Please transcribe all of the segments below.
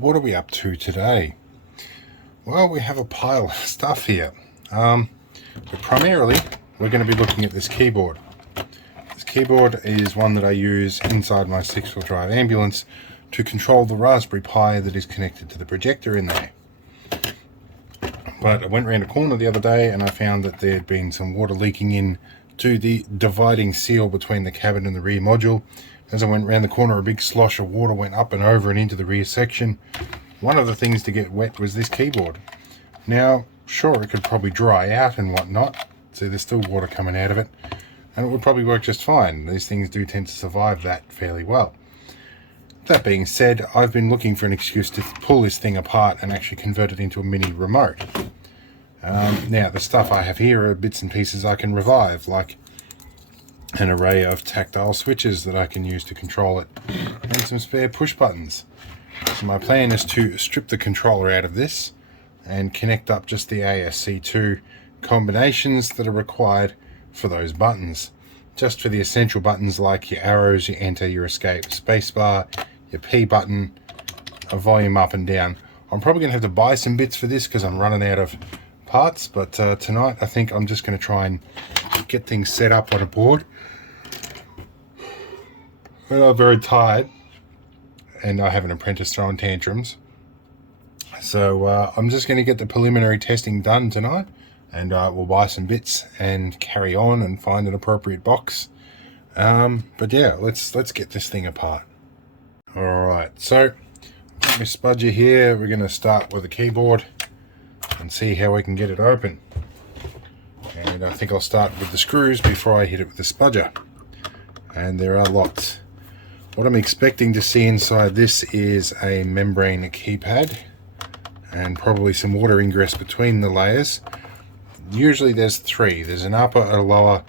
what are we up to today? Well, we have a pile of stuff here. But primarily, we're going to be looking at this keyboard. This keyboard is one that I use inside my 6-wheel drive ambulance to control the Raspberry Pi that is connected to the projector in there. But I went around a corner the other day and I found that there had been some water leaking in to the dividing seal between the cabin and the rear module. As I went around the corner, a big slosh of water went up and over and into the rear section. One of the things to get wet was this keyboard. Now, sure, it could probably dry out and whatnot, so there's still water coming out of it, and it would probably work just fine. These things do tend to survive that fairly well. That being said, I've been looking for an excuse to pull this thing apart and actually convert it into a mini remote. Now, the stuff I have here are bits and pieces I can revive, like an array of tactile switches that I can use to control it, and some spare push buttons. So my plan is to strip the controller out of this and connect up just the ASC2 combinations that are required for those buttons. Just for the essential buttons like your arrows, your enter, your escape, spacebar, your P button, a volume up and down. I'm probably going to have to buy some bits for this because I'm running out of parts, but tonight I think I'm just going to try and get things set up on a board. I'm very tired and I have an apprentice throwing tantrums, so I'm just going to get the preliminary testing done tonight, and we'll buy some bits and carry on and find an appropriate box. But yeah, let's get this thing apart. Alright, so my spudger here, we're going to start with the keyboard and see how we can get it open. And I think I'll start with the screws before I hit it with the spudger. And there are lots. What I'm expecting to see inside this is a membrane keypad and probably some water ingress between the layers. Usually there's three. There's an upper, a lower,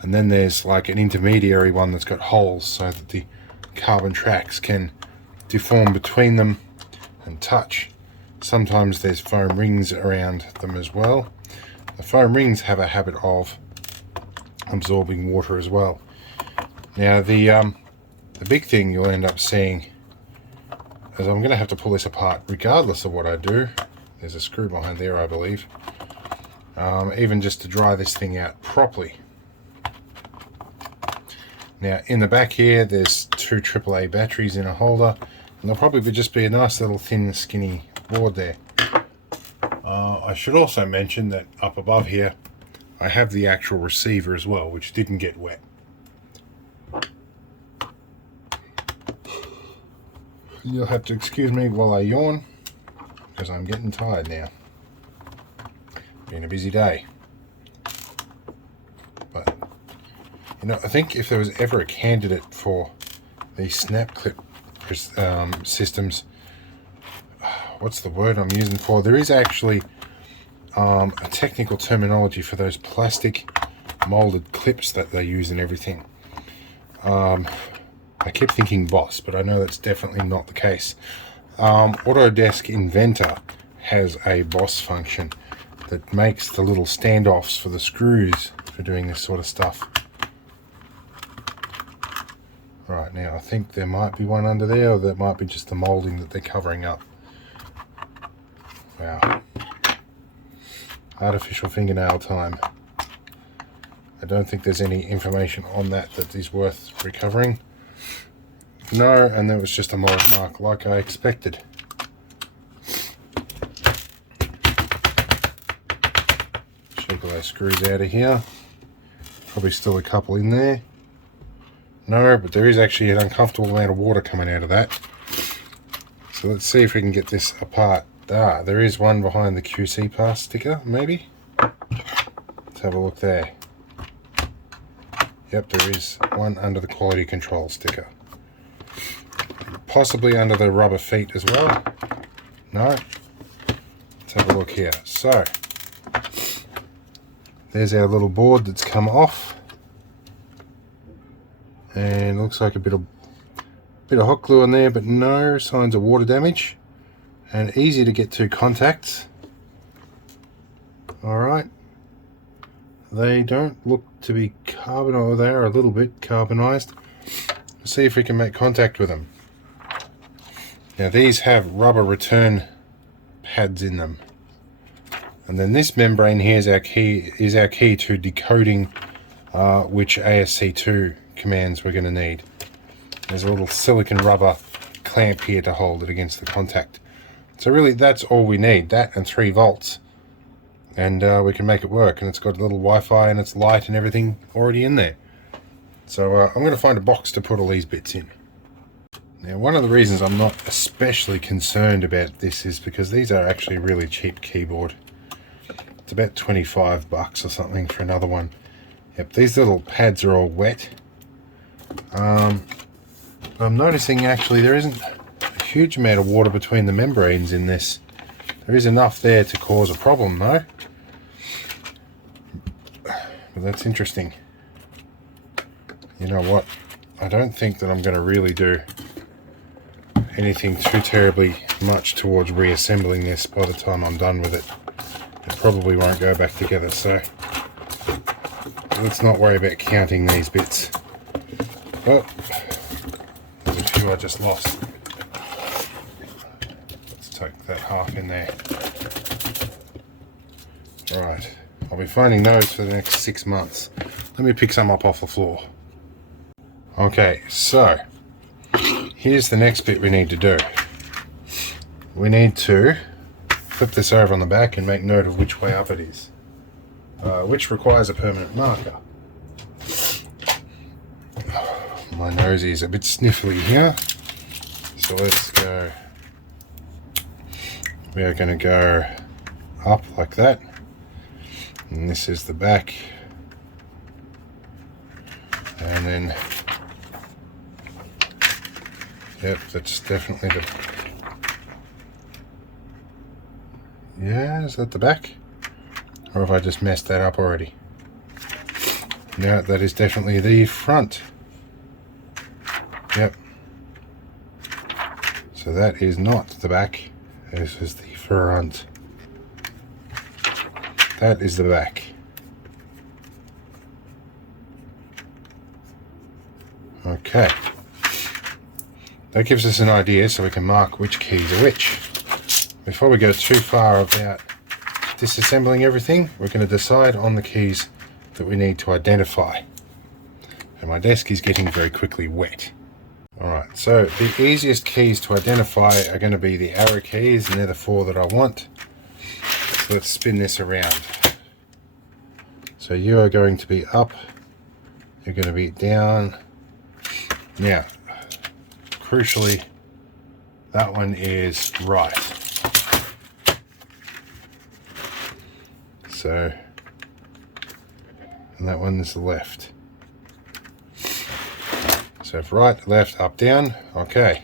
and then there's like an intermediary one that's got holes so that the carbon tracks can deform between them and touch. Sometimes there's foam rings around them as well. The foam rings have a habit of absorbing water as well. Now the big thing you'll end up seeing is I'm going to have to pull this apart regardless of what I do. There's a screw behind there, I believe. Even just to dry this thing out properly. Now in the back here there's two AAA batteries in a holder, and there'll probably just be a nice little thin skinny board there. I should also mention that up above here I have the actual receiver as well, which didn't get wet. You'll have to excuse me while I yawn because I'm getting tired now. Been a busy day. But you know, I think if there was ever a candidate for these snap clip systems, what's the word I'm using for? There is actually a technical terminology for those plastic molded clips that they use and everything. I keep thinking Boss, but I know that's definitely not the case. Autodesk Inventor has a Boss function that makes the little standoffs for the screws for doing this sort of stuff. Right, now I think there might be one under there, or that might be just the molding that they're covering up. Wow. Artificial fingernail time. I don't think there's any information on that is worth recovering. No, and that was just a mold mark like I expected. Shake all those screws out of here. Probably still a couple in there. No, but there is actually an uncomfortable amount of water coming out of that. So let's see if we can get this apart. Ah, there is one behind the QC Pass sticker, maybe? Let's have a look there. Yep, there is one under the quality control sticker. Possibly under the rubber feet as well. No. Let's have a look here. So, there's our little board that's come off. And looks like a bit of hot glue on there, but no signs of water damage. And easy to get to contacts. Alright. They don't look to be carbonized. They are a little bit carbonized. Let's see if we can make contact with them. Now these have rubber return pads in them. And then this membrane here is our key to decoding which ASC2 commands we're going to need. There's a little silicon rubber clamp here to hold it against the contact. So really that's all we need, that and 3 volts. And we can make it work, and it's got a little Wi-Fi and it's light and everything already in there. So I'm going to find a box to put all these bits in. Now one of the reasons I'm not especially concerned about this is because these are actually a really cheap keyboard. It's about 25 bucks or something for another one. Yep, these little pads are all wet. I'm noticing actually there isn't a huge amount of water between the membranes in this. There is enough there to cause a problem though. But that's interesting. You know what? I don't think that I'm going to really do anything too terribly much towards reassembling this by the time I'm done with it. It probably won't go back together, so let's not worry about counting these bits. Oh, there's a few I just lost. Let's take that half in there. Right, I'll be finding those for the next 6 months. Let me pick some up off the floor. Okay, so here's the next bit we need to do. We need to flip this over on the back and make note of which way up it is, which requires a permanent marker. My nosy is a bit sniffly here, so let's go. We are going to go up like that, and this is the back, and then yep, that's definitely the... Yeah, is that the back? Or have I just messed that up already? No, that is definitely the front. Yep. So that is not the back. This is the front. That is the back. Okay. That gives us an idea so we can mark which keys are which. Before we go too far about disassembling everything, we're going to decide on the keys that we need to identify. And my desk is getting very quickly wet. Alright, so the easiest keys to identify are going to be the arrow keys, and they're the 4 that I want. So let's spin this around. So you are going to be up, you're going to be down. Now, crucially, that one is right. So, and that one is the left. So if right, left, up, down, okay.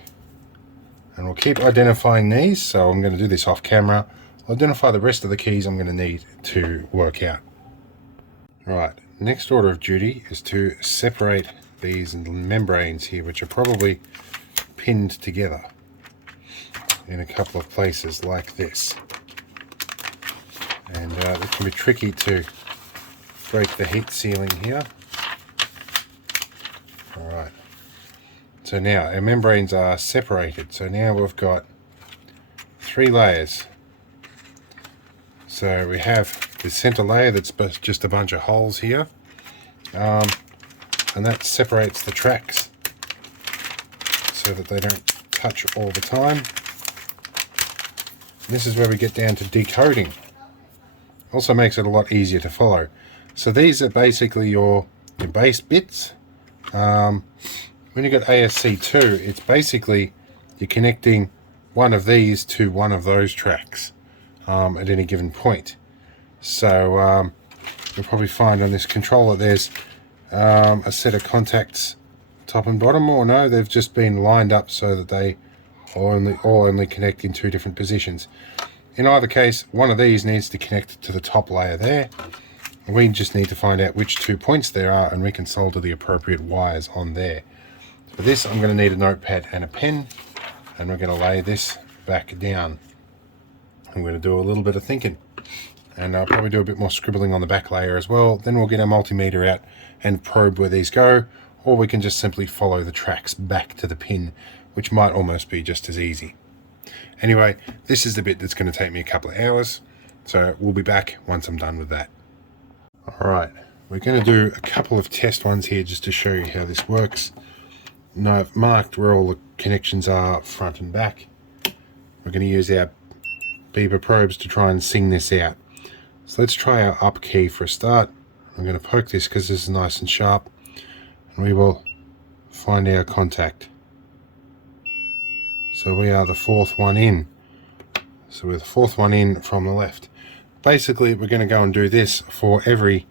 And we'll keep identifying these, so I'm going to do this off camera. I'll identify the rest of the keys I'm going to need to work out. Right, next order of duty is to separate these membranes here, which are probably pinned together in a couple of places like this. And it can be tricky to break the heat sealing here. Alright, so now our membranes are separated. So now we've got 3 layers. So we have the center layer that's just a bunch of holes here. And that separates the tracks so that they don't touch all the time. And this is where we get down to decoding. Also makes it a lot easier to follow. So these are basically your base bits. When you've got ASC2, it's basically you're connecting one of these to one of those tracks at any given point. So you'll probably find on this controller there's a set of contacts top and bottom, or no, they've just been lined up so that they all only connect in 2 different positions. In either case, one of these needs to connect to the top layer there. We just need to find out which 2 points there are and we can solder the appropriate wires on there. For this, I'm going to need a notepad and a pen, and we're going to lay this back down. I'm going to do a little bit of thinking, and I'll probably do a bit more scribbling on the back layer as well. Then we'll get our multimeter out and probe where these go, or we can just simply follow the tracks back to the pin, which might almost be just as easy. Anyway, this is the bit that's going to take me a couple of hours, so we'll be back once I'm done with that. Alright, we're going to do a couple of test ones here just to show you how this works. Now I've marked where all the connections are front and back. We're going to use our beeper probes to try and sing this out. So let's try our up key for a start. I'm going to poke this because this is nice and sharp, and we will find our contact. So we are the fourth one in. So we're the fourth one in from the left. Basically, we're going to go and do this for every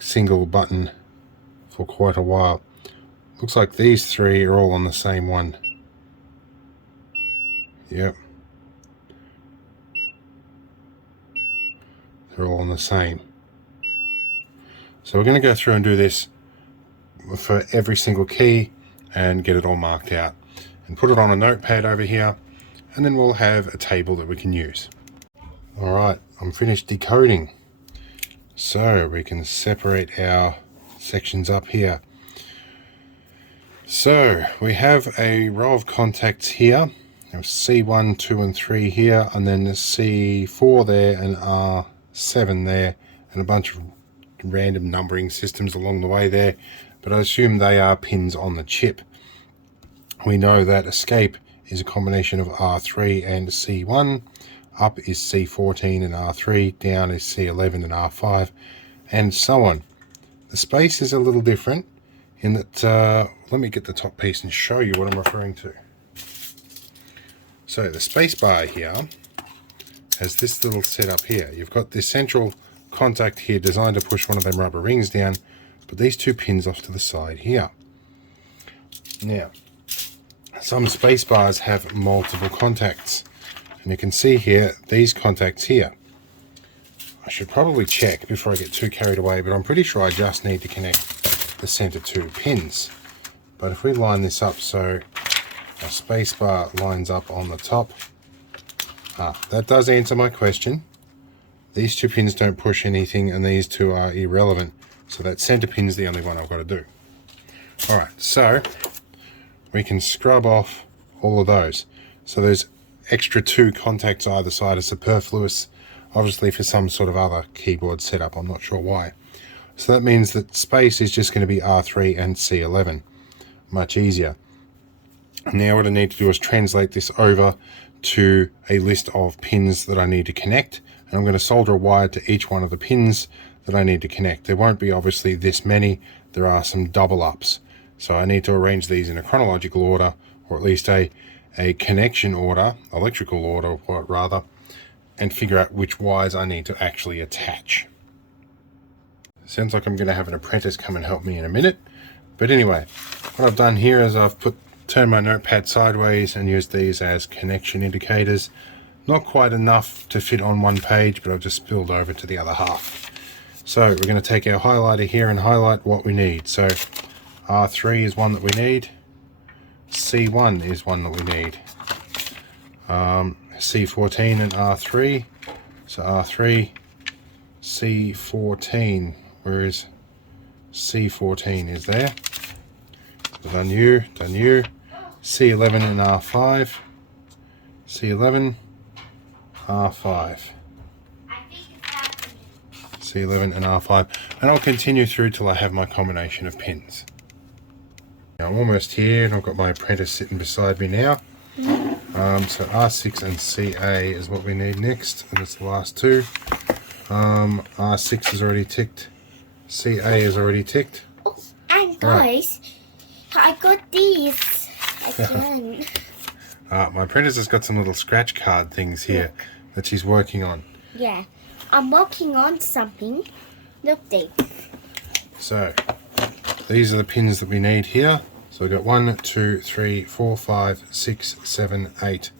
single button for quite a while. Looks like these three are all on the same one. Yep. They're all on the same. So we're going to go through and do this for every single key and get it all marked out and put it on a notepad over here, and then we'll have a table that we can use. Alright, I'm finished decoding. So we can separate our sections up here. So we have a row of contacts here. There's C1, 2 and 3 here, and then the C4 there and R7 there, and a bunch of random numbering systems along the way there, but I assume they are pins on the chip. We know that escape is a combination of R3 and C1, up is C14 and R3, down is C11 and R5, and so on. The space is a little different in that, let me get the top piece and show you what I'm referring to. So the space bar here has this little setup here. You've got this central contact here designed to push one of them rubber rings down, but these two pins off to the side here. Now, some space bars have multiple contacts, and you can see here these contacts here. I should probably check before I get too carried away, but I'm pretty sure I just need to connect the center two pins. But if we line this up so our space bar lines up on the top, that does answer my question. These two pins don't push anything, and these two are irrelevant, so that center pin's the only one I've got to do. Alright, so we can scrub off all of those. So there's extra two contacts either side are superfluous, obviously for some sort of other keyboard setup, I'm not sure why. So that means that space is just going to be R3 and C11. Much easier. Now what I need to do is translate this over to a list of pins that I need to connect, and I'm going to solder a wire to each one of the pins that I need to connect. There won't be obviously this many, there are some double ups. So I need to arrange these in a chronological order, or at least a connection order, electrical order rather, and figure out which wires I need to actually attach. Sounds like I'm going to have an apprentice come and help me in a minute. But anyway, what I've done here is I've turned my notepad sideways and used these as connection indicators. Not quite enough to fit on one page, but I've just spilled over to the other half. So we're going to take our highlighter here and highlight what we need. So R3 is one that we need. C1 is one that we need. C14 and R3. So R3, C14. Where is C14? Is there? Done you. C11 and R5. C11, R5. C11 and R5. And I'll continue through till I have my combination of pins. Now I'm almost here, and I've got my apprentice sitting beside me now. So R6 and CA is what we need next, and it's the last two. R6 is already ticked. CA is already ticked. Oh, and guys, I got these again. My apprentice has got some little scratch card things here that she's working on. Yeah, I'm working on something. Look there. So these are the pins that we need here. So we've got 1, 2, 3, 4, 5, 6, 7, 8,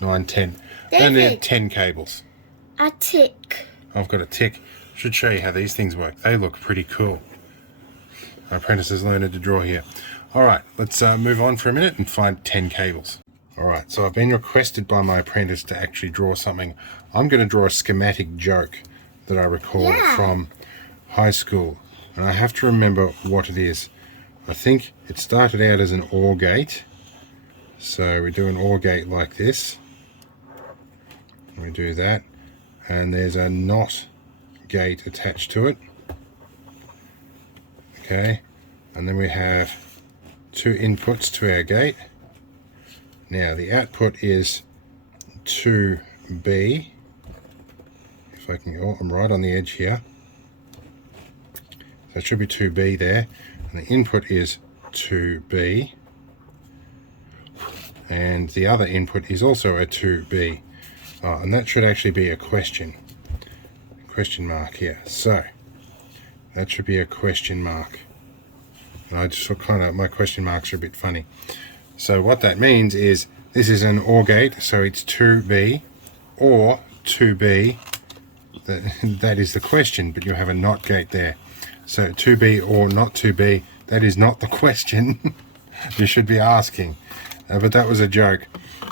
9, 10. And then 10 cables. A tick. I've got a tick. Should show you how these things work. They look pretty cool. My apprentice has learned to draw here. Alright, let's move on for a minute and find 10 cables. Alright, so I've been requested by my apprentice to actually draw something. I'm going to draw a schematic joke that I recall from high school. And I have to remember what it is. I think it started out as an OR gate. So we do an OR gate like this. We do that, and there's a NOT gate attached to it. Okay, and then we have 2 inputs to our gate. Now the output is 2B. If I can, oh, I'm right on the edge here. So it should be 2B there, and the input is 2B, and the other input is also a 2B. And that should actually be a question mark here. So that should be a question mark. And I just kind of, my question marks are a bit funny. So what that means is this is an OR gate, so it's 2B or 2B. That is the question, but you have a NOT gate there. So 2B or not 2B, that is not the question you should be asking. But that was a joke.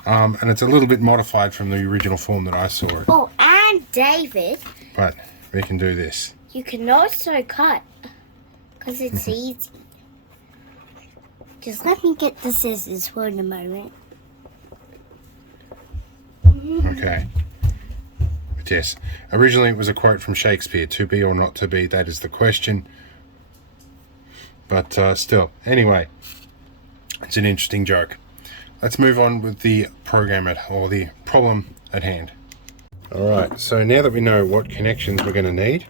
And it's a little bit modified from the original form that I saw it. Oh, and David. But we can do this. You can also cut, because it's easy. Just let me get the scissors for a moment. Okay. But yes, originally it was a quote from Shakespeare, to be or not to be, that is the question. But still, anyway, it's an interesting joke. Let's move on with the program or the problem at hand. Alright, so now that we know what connections we're going to need,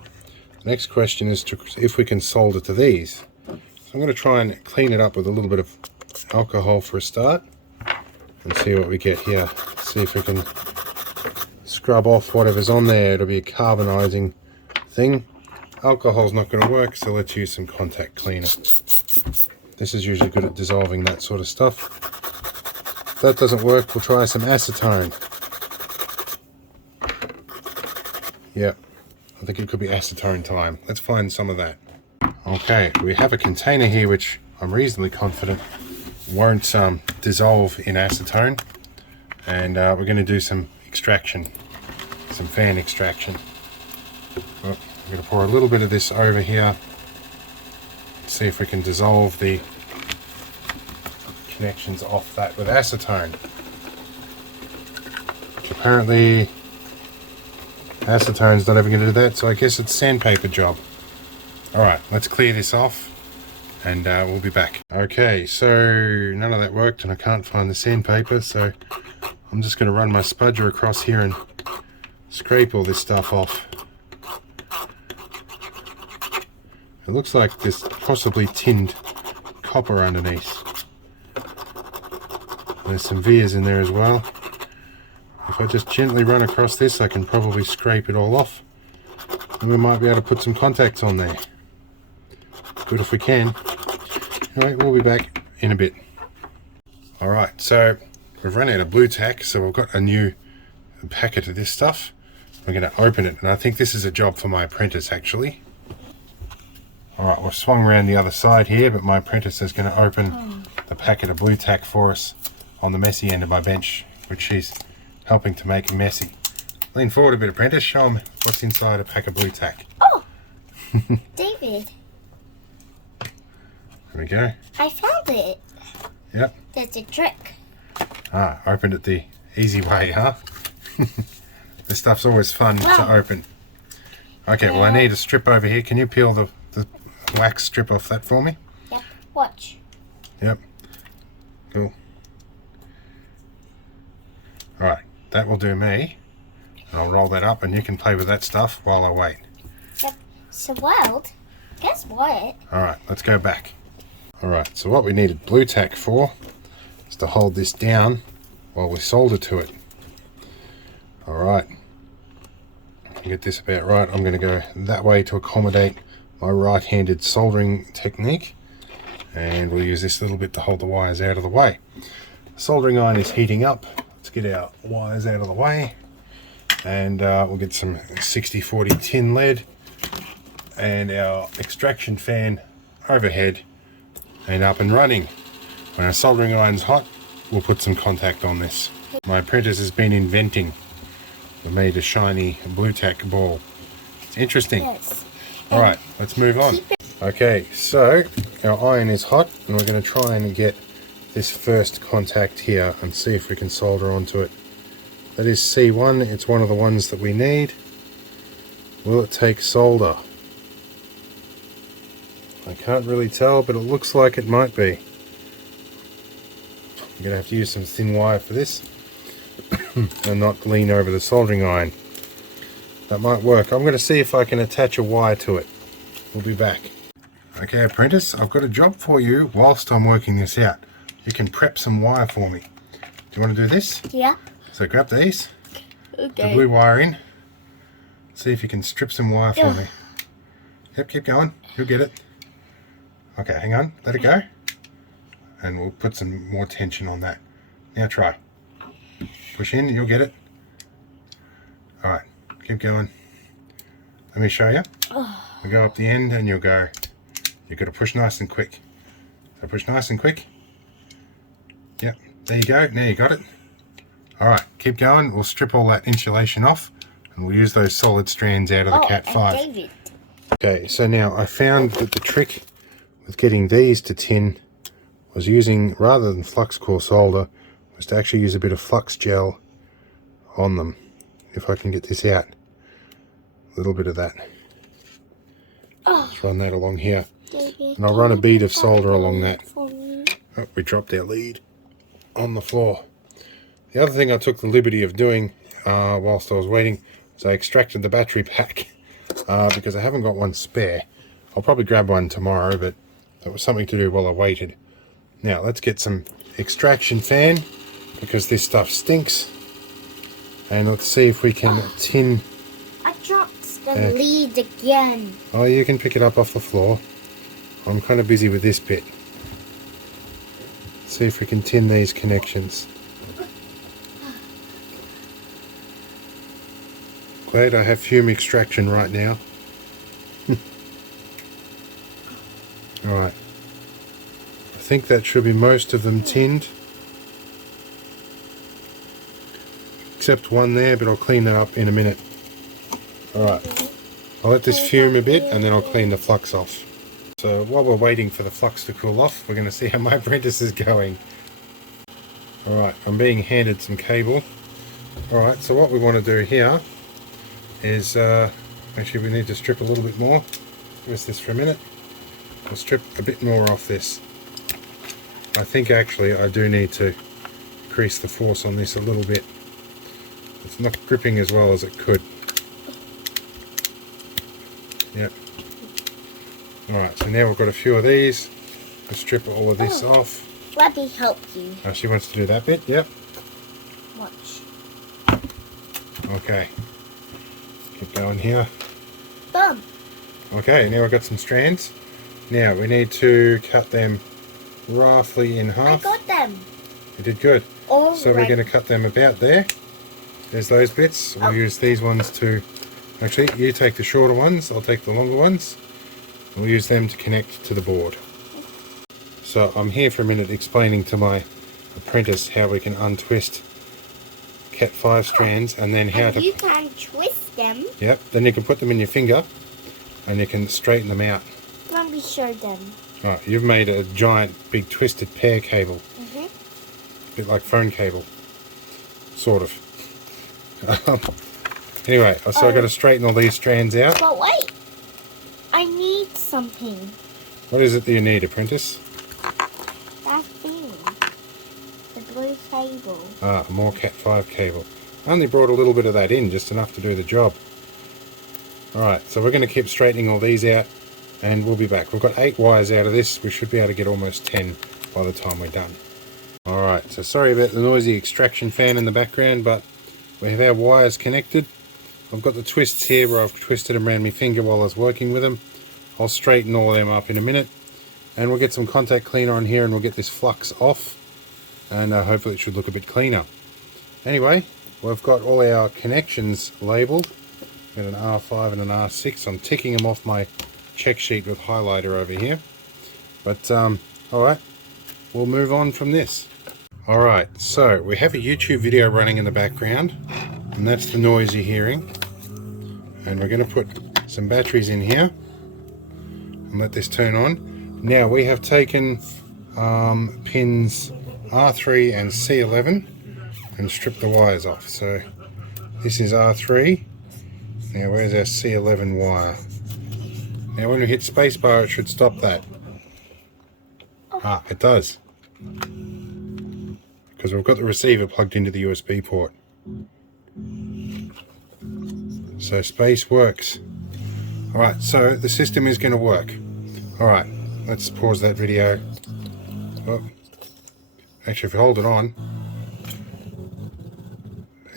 the next question is if we can solder to these. So I'm going to try and clean it up with a little bit of alcohol for a start and see what we get here. See if we can scrub off whatever's on there. It'll be a carbonizing thing. Alcohol's not going to work, so let's use some contact cleaner. This is usually good at dissolving that sort of stuff. If that doesn't work, we'll try some acetone. Yep, I think it could be acetone time. Let's find some of that. Okay, we have a container here which I'm reasonably confident won't dissolve in acetone. And we're going to do some extraction, some fan extraction. Well, I'm going to pour a little bit of this over here. See if we can dissolve the connections off that with acetone. Which apparently acetone's not ever going to do that, so I guess it's sandpaper job. Alright, let's clear this off and we'll be back. Okay, so none of that worked and I can't find the sandpaper, so I'm just going to run my spudger across here and scrape all this stuff off. It looks like there's possibly tinned copper underneath. There's some vias in there as well. If I just gently run across this, I can probably scrape it all off. And we might be able to put some contacts on there. Good if we can. Alright, we'll be back in a bit. Alright, so we've run out of blue tack, so we've got a new packet of this stuff. We're going to open it, and I think this is a job for my apprentice actually. Alright, we've swung around the other side here, but my apprentice is going to open the packet of blue tack for us on the messy end of my bench, which she's helping to make messy. Lean forward a bit, apprentice. Show them what's inside a pack of blue tack. Oh, David. There we go. I found it. Yep. There's a trick. Ah, opened it the easy way, huh? This stuff's always fun to open. Okay, well I need a strip over here. Can you peel the wax strip off that for me? Yep, watch. Yep. Cool. Alright, that will do me. I'll roll that up and you can play with that stuff while I wait. Yep. So Wild, guess what? Alright, let's go back. Alright, so what we needed blue tack for is to hold this down while we solder to it. Alright. Get this about right. I'm going to go that way to accommodate my right-handed soldering technique, and we'll use this little bit to hold the wires out of the way. The soldering iron is heating up. Let's get our wires out of the way, and we'll get some 60-40 tin lead and our extraction fan overhead and up and running. When our soldering iron's hot, we'll put some contact on this. My apprentice has been inventing. We made a shiny blue tack ball. It's interesting. Yes. Alright, let's move on. Okay, so our iron is hot and we're going to try and get this first contact here and see if we can solder onto it That is C1. It's one of the ones that we need. Will it take solder? I can't really tell, but it looks like it might be. I'm going to have to use some thin wire for this and not lean over the soldering iron. That might work. I'm going to see if I can attach a wire to it. We'll be back. Okay, apprentice, I've got a job for you whilst I'm working this out. You can prep some wire for me. Do you want to do this? Yeah. So grab these. Okay. The blue wire in. See if you can strip some wire for me. Yep, keep going. You'll get it. Okay, hang on. Let it go. And we'll put some more tension on that. Now try. Push in, you'll get it. Alright, keep going. Let me show you. We'll go up the end and you'll go. You've got to push nice and quick. So push nice and quick. Yep, there you go. Now you got it. Alright, keep going. We'll strip all that insulation off and we'll use those solid strands out of the Cat 5. Okay, so now I found that the trick with getting these to tin was using, rather than flux core solder, was to actually use a bit of flux gel on them. If I can get this out. A little bit of that. Let's run that along here. And I'll run a bead of solder along that. Oh, we dropped our lead on the floor. The other thing I took the liberty of doing whilst I was waiting was I extracted the battery pack because I haven't got one spare. I'll probably grab one tomorrow, but that was something to do while I waited. Now let's get some extraction fan because this stuff stinks. And let's see if we can tin. I dropped the lead again. Oh, you can pick it up off the floor. I'm kind of busy with this bit. Let's see if we can tin these connections. Glad I have fume extraction right now. Alright. I think that should be most of them tinned. Except one there, but I'll clean that up in a minute. Alright. I'll let this fume a bit and then I'll clean the flux off. So while we're waiting for the flux to cool off, we're going to see how my apprentice is going. Alright, I'm being handed some cable. Alright, so what we want to do here is, actually we need to strip a little bit more. Give us this for a minute. I'll strip a bit more off this. I think actually I do need to increase the force on this a little bit. It's not gripping as well as it could. Yep. Alright, so now we've got a few of these. Let's strip all of this off. Let me help you. Oh, she wants to do that bit? Yep. Watch. Okay. Keep going here. Boom. Okay, now we've got some strands. Now we need to cut them roughly in half. I got them. You did good. So we're going to cut them about there. There's those bits. We'll use these ones to... Actually, you take the shorter ones, I'll take the longer ones. We'll use them to connect to the board. So I'm here for a minute explaining to my apprentice how we can untwist Cat 5 strands and then how to... You can twist them. Yep, then you can put them in your finger and you can straighten them out. Let me show them. Right, you've made a giant, big twisted pear cable. A bit like phone cable. Sort of. Anyway, so I've got to straighten all these strands out. But wait, I need something. What is it that you need, apprentice? That thing. The blue cable. Ah, more Cat 5 cable. I only brought a little bit of that in, just enough to do the job. Alright, so we're going to keep straightening all these out and we'll be back. We've got 8 wires out of this. We should be able to get almost 10 by the time we're done. Alright, so sorry about the noisy extraction fan in the background, but we have our wires connected. I've got the twists here where I've twisted them around my finger while I was working with them. I'll straighten all of them up in a minute and we'll get some contact cleaner on here and we'll get this flux off and hopefully it should look a bit cleaner. Anyway, we've got all our connections labelled. Got an R5 and an R6. I'm ticking them off my check sheet with highlighter over here. But alright, we'll move on from this. Alright, so we have a YouTube video running in the background and that's the noise you're hearing. And we're going to put some batteries in here and let this turn on. Now we have taken pins R3 and C11 and strip the wires off. So this is R3. Now where's our C11 wire? Now when we hit spacebar it should stop that. Ah, it does. Because we've got the receiver plugged into the USB port. So space works. Alright, so the system is going to work. Alright, let's pause that video. Oh. Actually, if you hold it on,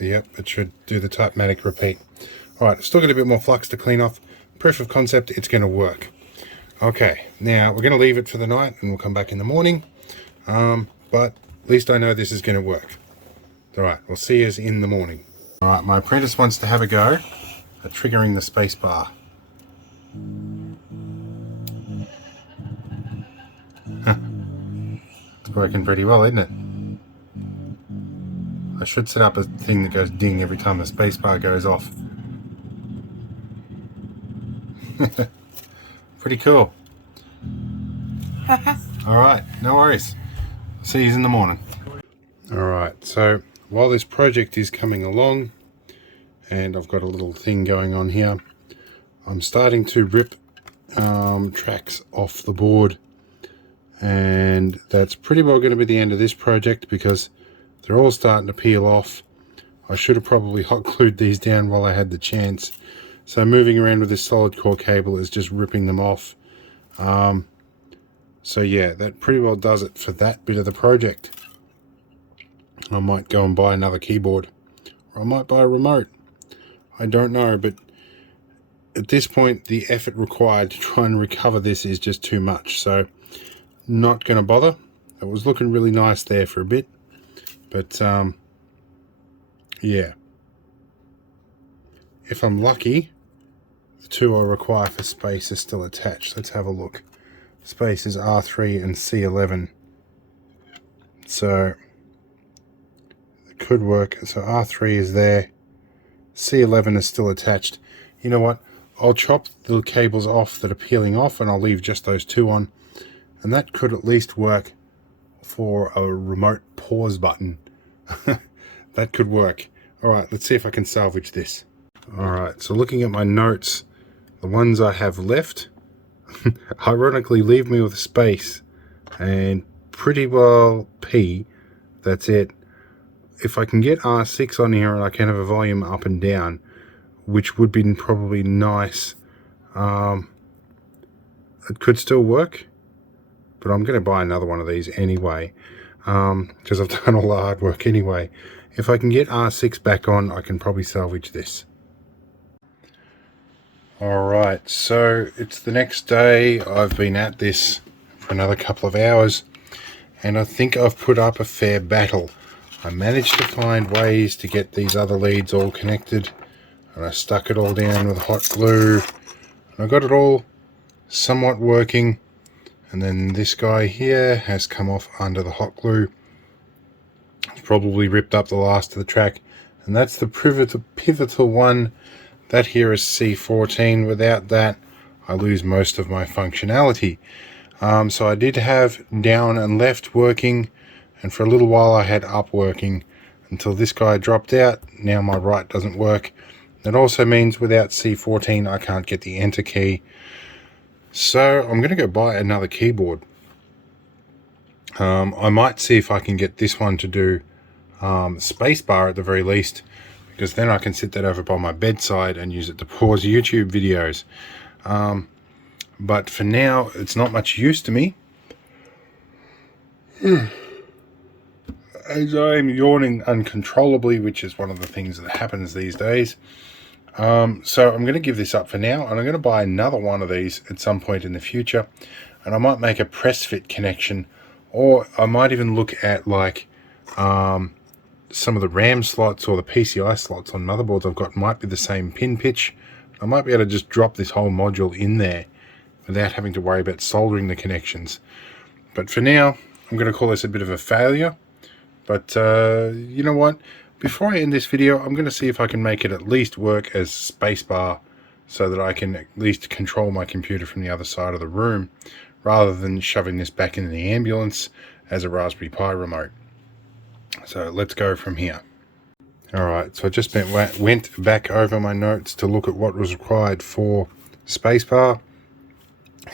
yep, it should do the typematic repeat. Alright, still got a bit more flux to clean off. Proof of concept, it's going to work. Okay, now we're going to leave it for the night and we'll come back in the morning. But at least I know this is going to work. Alright, we'll see you in the morning. Alright, my apprentice wants to have a go at triggering the space bar. It's working pretty well, isn't it? I should set up a thing that goes ding every time the space bar goes off. Pretty cool. Alright, no worries. See you in the morning. Alright, so while this project is coming along, and I've got a little thing going on here, I'm starting to rip tracks off the board, and that's pretty well going to be the end of this project because they're all starting to peel off. I should have probably hot glued these down while I had the chance. So moving around with this solid core cable is just ripping them off. So yeah, that pretty well does it for that bit of the project. I might go and buy another keyboard, or I might buy a remote. I don't know, but at this point the effort required to try and recover this is just too much, so not going to bother. It was looking really nice there for a bit, but yeah, if I'm lucky, the two I require for space are still attached. Let's have a look. Space is R3 and C11, so it could work. So R3 is there, C11 is still attached. You know what, I'll chop the cables off that are peeling off and I'll leave just those two on, and that could at least work for a remote pause button. That could work. Alright, let's see if I can salvage this. Alright, so looking at my notes, the ones I have left ironically leave me with space and pretty well P. That's it. If I can get R6 on here and I can have a volume up and down, which would be probably nice, it could still work, but I'm going to buy another one of these anyway, because I've done all the hard work anyway. If I can get R6 back on, I can probably salvage this. Alright, so it's the next day. I've been at this for another couple of hours, and I think I've put up a fair battle. I managed to find ways to get these other leads all connected, and I stuck it all down with hot glue, and I got it all somewhat working. And then this guy here has come off under the hot glue. It's probably ripped up the last of the track, and that's the pivotal one. That here is C14. Without that, I lose most of my functionality. So I did have down and left working, and for a little while I had up working until this guy dropped out. Now my right doesn't work. That also means without C14 I can't get the enter key. So I'm going to go buy another keyboard. I might see if I can get this one to do spacebar at the very least, because then I can sit that over by my bedside and use it to pause YouTube videos. But for now, it's not much use to me, as I am yawning uncontrollably, which is one of the things that happens these days. So I'm going to give this up for now, and I'm going to buy another one of these at some point in the future, and I might make a press fit connection, or I might even look at like some of the RAM slots or the PCI slots on motherboards I've got might be the same pin pitch. I might be able to just drop this whole module in there without having to worry about soldering the connections. But for now, I'm going to call this a bit of a failure. But you know what? Before I end this video, I'm going to see if I can make it at least work as spacebar, so that I can at least control my computer from the other side of the room, rather than shoving this back in the ambulance as a Raspberry Pi remote. So let's go from here. Alright, so I just went back over my notes to look at what was required for spacebar,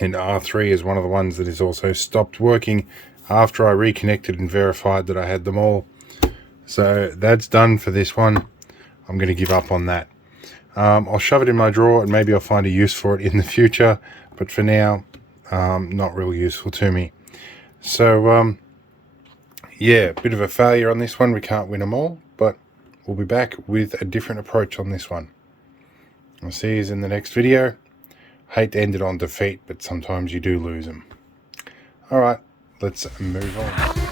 and R3 is one of the ones that is also stopped working after I reconnected and verified that I had them all. So that's done for this one. I'm going to give up on that. I'll shove it in my drawer and maybe I'll find a use for it in the future, but for now, not real useful to me. So yeah, a bit of a failure on this one. We can't win them all, but we'll be back with a different approach on this one. I'll see you in the next video. Hate to end it on defeat, but sometimes you do lose them. Alright, let's move on.